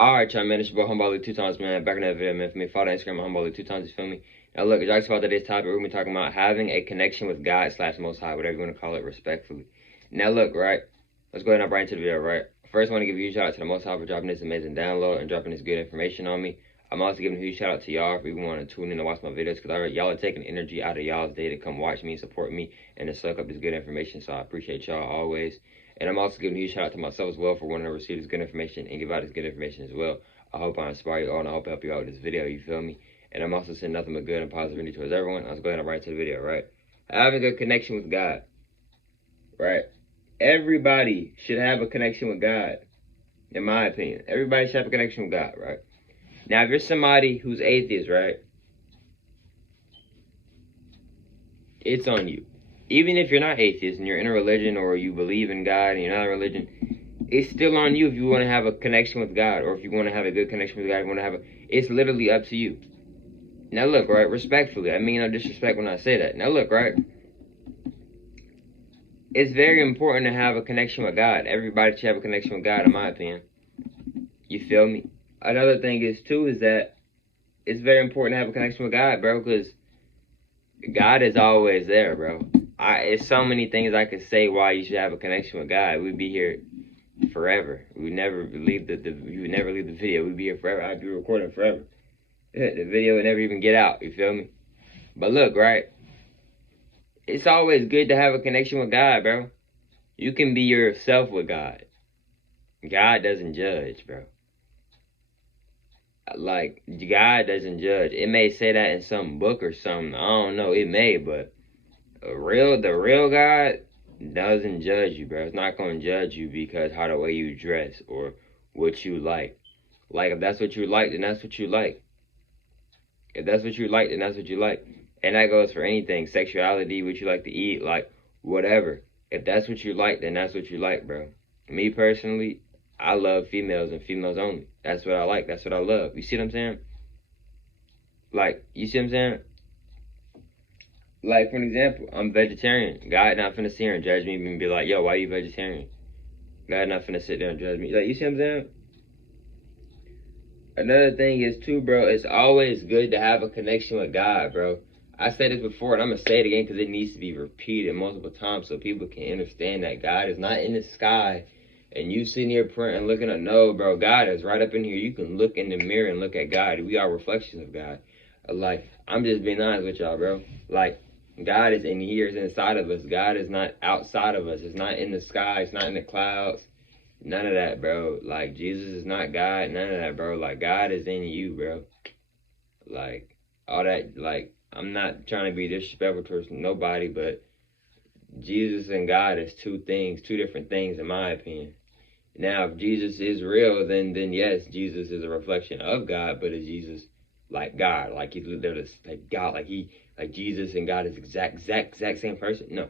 Alright, y'all, man, it's your boy Humboldt 2 times, man. Back in that video, man. For me, follow Instagram Humboldt 2 times, you feel me? Now, look, as I about today's topic, we're going to be talking about having a connection with God / Most High, whatever you want to call it, respectfully. Now, look, right? Let's go ahead and hop right into the video, right? First, I want to give a huge shout out to the Most High for dropping this amazing download and dropping this good information on me. I'm also giving a huge shout out to y'all for even wanting to tune in and watch my videos, because y'all are taking energy out of y'all's day to come watch me, support me, and to suck up this good information. So I appreciate y'all always. And I'm also giving a huge shout out to myself as well for wanting to receive this good information and give out this good information as well. I hope I inspire you all, and I hope I help you out with this video, you feel me? And I'm also saying nothing but good and positivity towards everyone. Let's go ahead and right to the video, right? Having a connection with God, right? Everybody should have a connection with God, in my opinion. Everybody should have a connection with God, right? Now, if you're somebody who's atheist, right? It's on you. Even if you're not atheist and you're in a religion or you believe in God and you're not in a religion, it's still on you if you want to have a connection with God, or if you want to have a good connection with God, if you want to have it's literally up to you. Now look, right, respectfully, I mean no disrespect when I say that. Now look, right, it's very important to have a connection with God. Everybody should have a connection with God, in my opinion. You feel me? Another thing is, too, is that it's very important to have a connection with God, bro, because God is always there, bro. It's so many things I could say why you should have a connection with God. We'd be here forever. We would never leave the video. We'd be here forever. I'd be recording forever. The video would never even get out, you feel me? But look, right? It's always good to have a connection with God, bro. You can be yourself with God. God doesn't judge, bro. Like, God doesn't judge. It may say that in some book or something. I don't know. It may, but the real God doesn't judge you, bro. It's not going to judge you because how the way you dress or what you like. Like, if that's what you like, then that's what you like. If that's what you like, then that's what you like. And that goes for anything. Sexuality, what you like to eat, like, whatever. If that's what you like, then that's what you like, bro. Me, personally, I love females and females only. That's what I like. That's what I love. You see what I'm saying? Like, you see what I'm saying? Like, for an example, I'm vegetarian. God not finna sit here and judge me and be like, yo, why you vegetarian? God not finna sit there and judge me. Like, you see what I'm saying? Another thing is, too, bro, it's always good to have a connection with God, bro. I said this before, and I'm going to say it again because it needs to be repeated multiple times so people can understand that God is not in the sky and you sitting here praying and looking up. No, bro, God is right up in here. You can look in the mirror and look at God. We are reflections of God. Like, I'm just being honest with y'all, bro. Like, God is in here, it's inside of us. God is not outside of us. It's not in the sky. It's not in the clouds. None of that, bro. Like, Jesus is not God. None of that, bro. Like, God is in you, bro. Like, all that, like, I'm not trying to be disrespectful towards nobody, but Jesus and God is two different things, in my opinion. Now, if Jesus is real, then yes, Jesus is a reflection of God, but is Jesus like God? Like, he's like God, like Jesus and God is exact same person? No.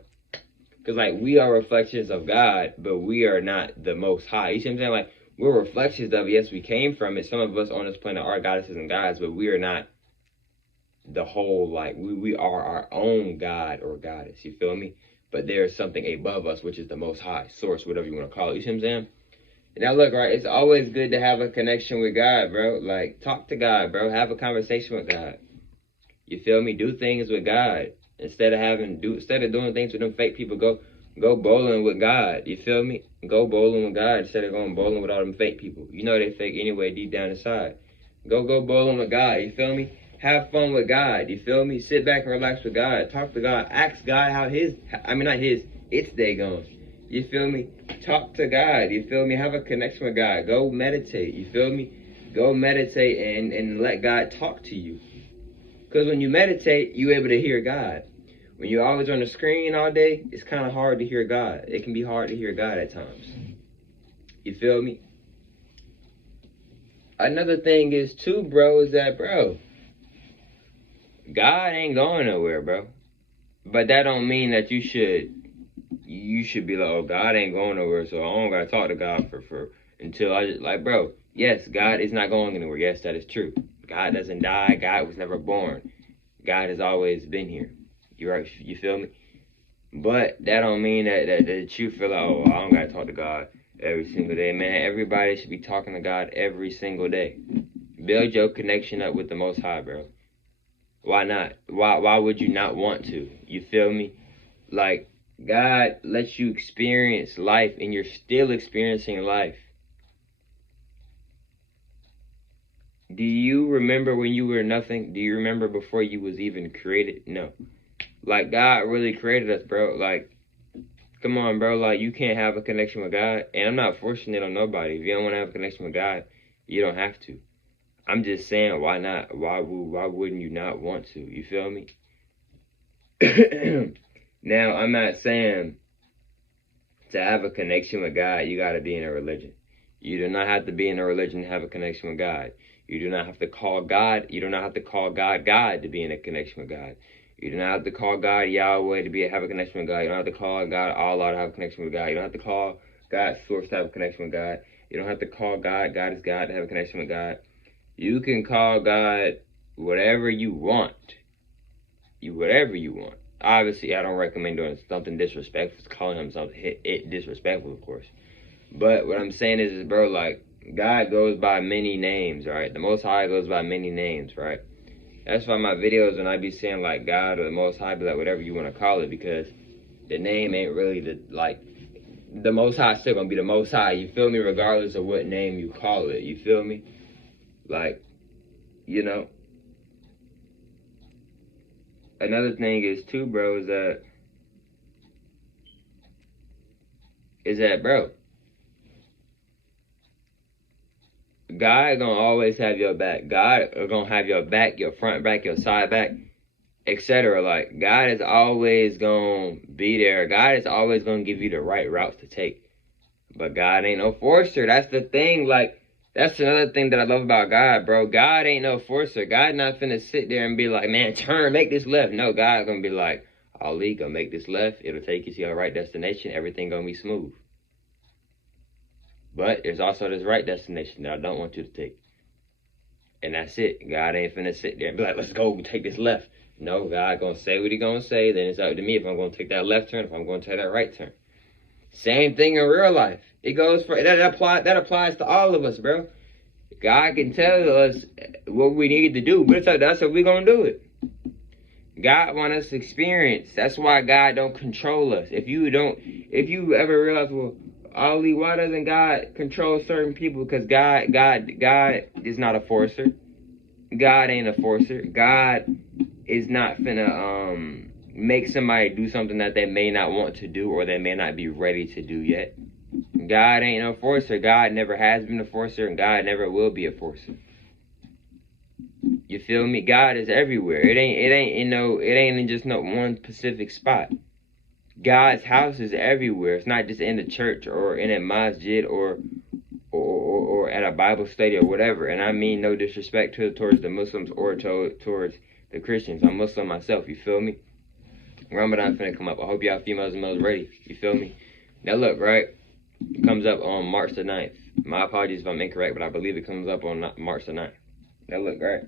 Because, like, we are reflections of God, but we are not the Most High. You see what I'm saying? Like, we're reflections of it. Yes, we came from it. Some of us on this planet are goddesses and gods, but we are not the whole, like, we are our own God or goddess. You feel me? But there's something above us, which is the Most High, source, whatever you want to call it. You see what I'm saying? Now, look, right, it's always good to have a connection with God, bro. Like, talk to God, bro. Have a conversation with God. You feel me? Do things with God. Instead of doing things with them fake people, go bowling with God. You feel me? Go bowling with God instead of going bowling with all them fake people. You know they fake anyway, deep down inside. Go bowling with God. You feel me? Have fun with God. You feel me? Sit back and relax with God. Talk to God. Ask God how its day going. You feel me? Talk to God. You feel me? Have a connection with God. Go meditate. You feel me? Go meditate and let God talk to you. Because when you meditate, you're able to hear God. When you're always on the screen all day, it's kind of hard to hear God. It can be hard to hear God at times. You feel me? Another thing is, too, bro, is that, bro, God ain't going nowhere, bro. But that don't mean that you should be like, oh, God ain't going nowhere, so I don't gotta talk to God until I just, like, bro, yes, God is not going anywhere. Yes, that is true. God doesn't die. God was never born. God has always been here. You right? You feel me? But that don't mean that you feel like, oh, I don't gotta talk to God every single day, man. Everybody should be talking to God every single day. Build your connection up with the Most High, bro. Why not? Why would you not want to? You feel me? Like, God lets you experience life, and you're still experiencing life. Do you remember when you were nothing? Do you remember before you was even created? No. Like, God really created us, bro. Like, come on, bro. Like, you can't have a connection with God. And I'm not forcing it on nobody. If you don't want to have a connection with God, you don't have to. I'm just saying, why not? Why wouldn't you not want to? You feel me? Now, I'm not saying to have a connection with God, you got to be in a religion. You do not have to be in a religion to have a connection with God. You do not have to call God. You do not have to call God God to be in a connection with God. You do not have to call God Yahweh to have a connection with God. You don't have to call God Allah to have a connection with God. You don't have to call God Source to have a connection with God. You don't have to call God God is God to have a connection with God. You can call God whatever you want. Whatever you want. Obviously, I don't recommend doing something disrespectful, calling him something disrespectful, of course. But what I'm saying is, bro, like, God goes by many names, right? The Most High goes by many names, right? That's why my videos, when I be saying, like, God or the Most High, be like, whatever you want to call it, because the name ain't really the Most High still gonna be the Most High, you feel me? Regardless of what name you call it, you feel me? Like, you know. Another thing is, too, bro, is that, bro, God gonna always have your back. God gonna have your back, your front back, your side back, etc. Like, God is always gonna be there. God is always gonna give you the right routes to take. But God ain't no forcer. That's the thing. Like, that's another thing that I love about God, bro. God ain't no forcer. God not finna sit there and be like, man, turn, make this left. No, God gonna be like, Ali, gonna make this left. It'll take you to your right destination. Everything gonna be smooth. But there's also this right destination that I don't want you to take. And that's it. God ain't finna sit there and be like, let's go take this left. No, God gonna say what he gonna say. Then it's up to me if I'm gonna take that left turn, if I'm gonna take that right turn. Same thing in real life. It goes for that applies to all of us, bro. God can tell us what we need to do, but it's up to us if we gonna do it. God want us to experience. That's why God don't control us. If you ever realize, well, Ali, why doesn't God control certain people? Because God is not a forcer. God ain't a forcer. God is not finna make somebody do something that they may not want to do or they may not be ready to do yet. God ain't no forcer. God never has been a forcer, and God never will be a forcer. You feel me? God is everywhere. It ain't in just no one specific spot. God's house is everywhere. It's not just in the church or in a masjid or at a Bible study or whatever. And I mean no disrespect towards the Muslims or towards the Christians. I'm Muslim myself, you feel me? Ramadan finna come up. I hope y'all females and males ready. You feel me? Now look, right? It comes up on March the 9th. My apologies if I'm incorrect, but I believe it comes up on March the 9th. Now look, right?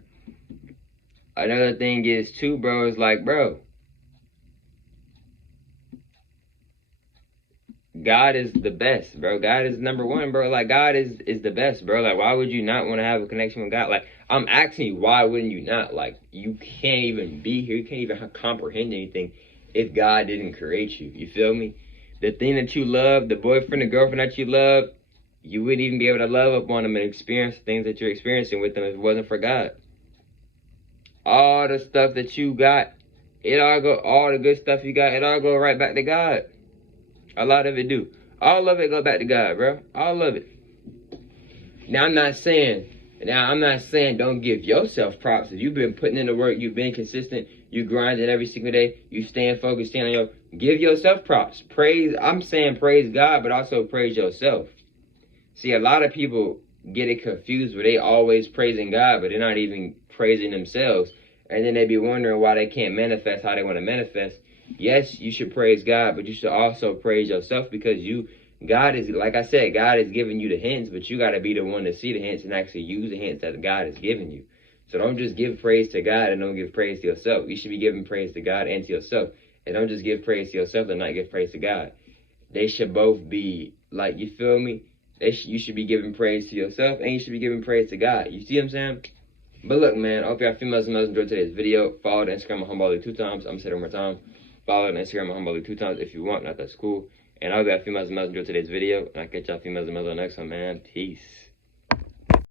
Another thing is too, bro, is like, bro, God is the best, bro. God is number one, bro. Like, God is the best, bro. Like, why would you not want to have a connection with God? Like, I'm asking you, why wouldn't you not? Like, you can't even be here. You can't even comprehend anything if God didn't create you. You feel me? The thing that you love, the boyfriend, the girlfriend that you love, you wouldn't even be able to love upon them and experience the things that you're experiencing with them if it wasn't for God. All the stuff that you got, all the good stuff you got, it all go right back to God. A lot of it do. All of it go back to God, bro. All of it. Now, I'm not saying don't give yourself props. If you've been putting in the work, you've been consistent, you grinding every single day, you staying focused, staying on give yourself props. I'm saying praise God, but also praise yourself. See, a lot of people get it confused where they always praising God, but they're not even praising themselves. And then they be wondering why they can't manifest how they want to manifest. Yes, you should praise God, but you should also praise yourself because God is, like I said, God is giving you the hints, but you got to be the one to see the hints and actually use the hints that God is giving you. So don't just give praise to God and don't give praise to yourself. You should be giving praise to God and to yourself. And don't just give praise to yourself and not give praise to God. They should both be Like, you feel me? You should be giving praise to yourself, and you should be giving praise to God. You see what I'm saying? But look, man, I hope y'all females and males enjoyed today's video. Follow the Instagram of Humboldt 2 times. I'm going to say it one more time. Follow the Instagram of Humboldt 2 times if you want. Not that's cool. And I hope y'all females and males enjoyed today's video. And I'll catch y'all females and males on the next one, man. Peace.